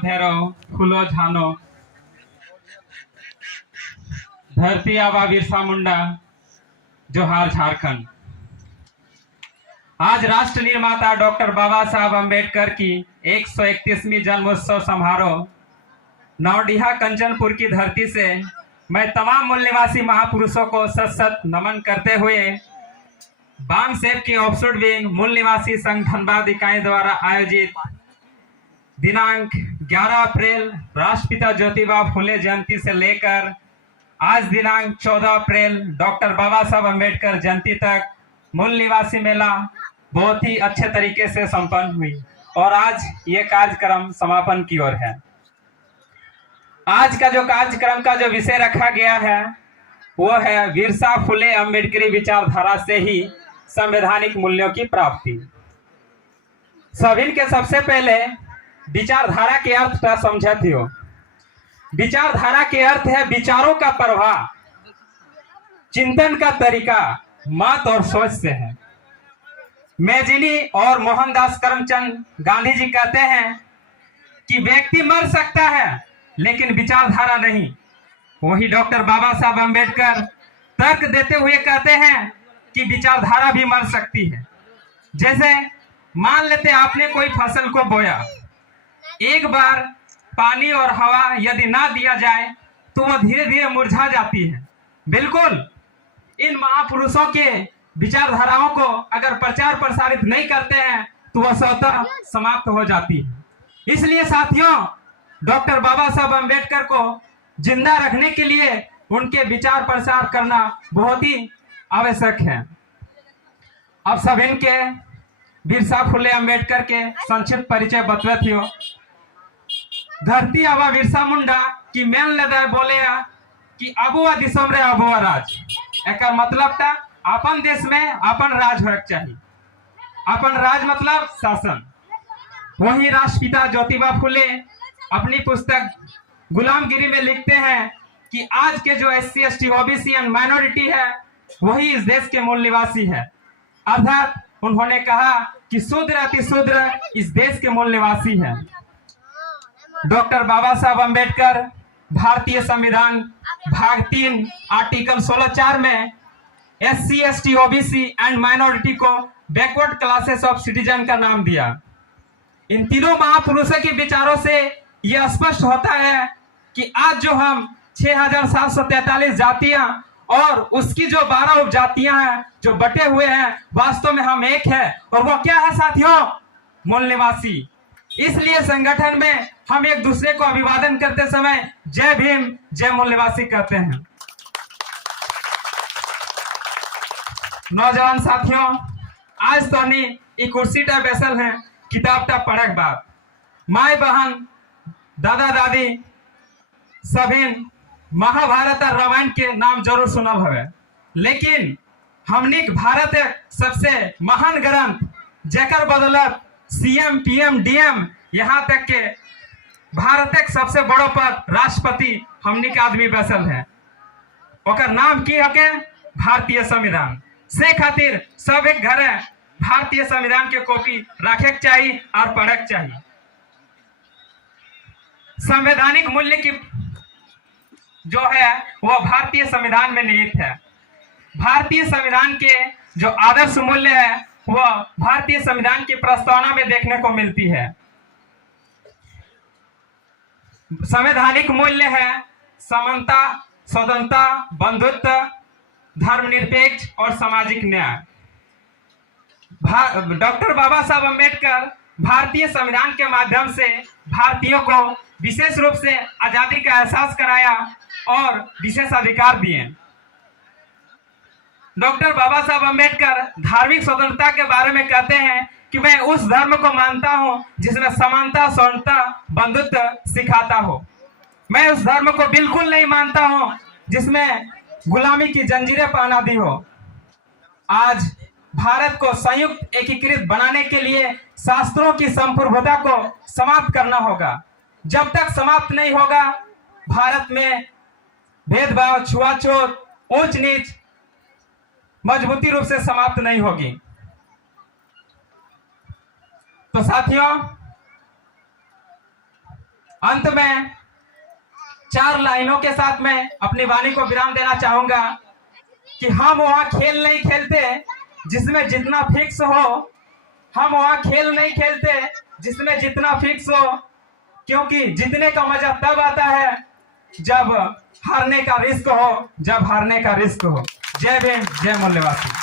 भैरव फूलो झानो, धरती आबा बिरसा मुंडा, जोहार झारखंड। आज राष्ट्र निर्माता डॉक्टर बाबा साहब अम्बेडकर की 131वीं जन्मोत्सव समारोह नौडीहा कंचनपुर की धरती से मैं तमाम मूल निवासी महापुरुषों को सत सत नमन करते हुए बांगसेप की ऑक्सफोर्ड विंग मूल निवासी संघ धनबाद इकाई द्वारा आयोजित दिनांक 11 अप्रैल राष्ट्रपिता ज्योतिबा फुले जयंती से लेकर आज दिनांक 14 अप्रैल डॉक्टर बाबा साहब अम्बेडकर जयंती तक मूल निवासी मेला बहुत ही अच्छे तरीके से संपन्न हुई और आज ये कार्यक्रम समापन की ओर है। आज का जो कार्यक्रम का जो विषय रखा गया है वो है बिरसा फुले अम्बेडकरी विचारधारा से ही संवैधानिक मूल्यों की प्राप्ति। सभी के सबसे पहले विचारधारा के अर्थ का समझा थियो। विचारधारा के अर्थ है विचारों का प्रवाह, चिंतन का तरीका मत और सोच से है। मेजिनी और मोहनदास करमचंद गांधी जी कहते हैं कि व्यक्ति मर सकता है लेकिन विचारधारा नहीं। वही डॉक्टर बाबा साहब अम्बेडकर तर्क देते हुए कहते हैं कि विचारधारा भी मर सकती है। जैसे मान लेते आपने कोई फसल को बोया, एक बार पानी और हवा यदि ना दिया जाए तो वह धीरे धीरे मुरझा जाती है। बिल्कुल इन महापुरुषों के विचारधाराओं को अगर प्रचार प्रसारित नहीं करते हैं तो वह स्वतः समाप्त हो जाती है। इसलिए साथियों, डॉक्टर बाबा साहब अम्बेडकर को जिंदा रखने के लिए उनके विचार प्रसार करना बहुत ही आवश्यक है। अब सब इनके बिरसा फुले अम्बेडकर के संक्षिप्त परिचय बतवे हो। धरती आवा बिरसा मुंडा की मेन लदय बोले कि अबुआ दिसम रे अबुआ राज। एक मतलब था अपन देश में अपन राज होना चाहिए। अपन राज मतलब शासन। वही राष्ट्रपिता ज्योतिबा फुले अपनी पुस्तक गुलामगिरी में लिखते हैं कि आज के जो SC ST OBC and minority है वही इस देश के मूल निवासी है। अर्थात उन्होंने कहा कि शूद्र अति शूद्र इस देश के मूल निवासी है। डॉक्टर बाबा साहब अम्बेडकर भारतीय संविधान भाग 3 आर्टिकल 16(4) में SC ST OBC and minority को बैकवर्ड क्लासेस ऑफ सिटीजन का नाम दिया। इन तीनों महापुरुषों के विचारों से यह स्पष्ट होता है कि आज जो हम 6,743 जातियां और उसकी जो 12 उपजातियां हैं जो बटे हुए हैं, वास्तव में हम एक है। और वो क्या है साथियों? मूल निवासी। इसलिए संगठन में हम एक दूसरे को अभिवादन करते समय जय भीम जय मूल निवासी कहते हैं। नौजवान साथियों, आज तो नहीं कुर्सी टा बैसल है, किताब टा पढ़क बात। माई बहन दादा दादी सभी महाभारत और रामायण के नाम जरूर सुना हवे, लेकिन हमने भारत एक सबसे महान ग्रंथ जेकर बदौलत CM PM DM यहाँ तक के भारत एक सबसे बड़ो पद राष्ट्रपति हमने के आदमी बैसल है। ओकर नाम की है भारतीय संविधान। से खातिर सब एक घर है भारतीय संविधान के कॉपी रखे चाहिए और पढ़े चाहिए। संवैधानिक मूल्य की जो है वह भारतीय संविधान में निहित है। भारतीय संविधान के जो आदर्श मूल्य है वह भारतीय संविधान की प्रस्तावना में देखने को मिलती है। संवैधानिक मूल्य है समानता, स्वतंत्रता, बंधुत्व, धर्मनिरपेक्ष और सामाजिक न्याय। डॉक्टर बाबा साहब अम्बेडकर भारतीय संविधान के माध्यम से भारतीयों को विशेष रूप से आजादी का एहसास कराया और विशेष अधिकार दिए। डॉक्टर बाबा साहब अम्बेडकर धार्मिक स्वतंत्रता के बारे में कहते हैं कि मैं उस धर्म को मानता हूं जिसमें समानता, स्वतंत्रता, बंधुत्व सिखाता हो। मैं उस धर्म को बिल्कुल नहीं मानता हूं जिसमें गुलामी की जंजीरें पहना दी हो। आज भारत को संयुक्त एकीकृत बनाने के लिए शास्त्रों की संप्रभुता को समाप्त करना होगा। जब तक समाप्त नहीं होगा भारत में भेदभाव, छुआछूत, ऊंच नीच मजबूती रूप से समाप्त नहीं होगी। तो साथियों, अंत में 4 लाइनों के साथ मैं अपनी वाणी को विराम देना चाहूंगा कि हम वहां खेल नहीं खेलते जिसमें जितना फिक्स हो, हम वहां खेल नहीं खेलते जिसमें जितना फिक्स हो, क्योंकि जीतने का मजा तब आता है जब हारने का रिस्क हो, जय भीम, जय मूल्यवासी।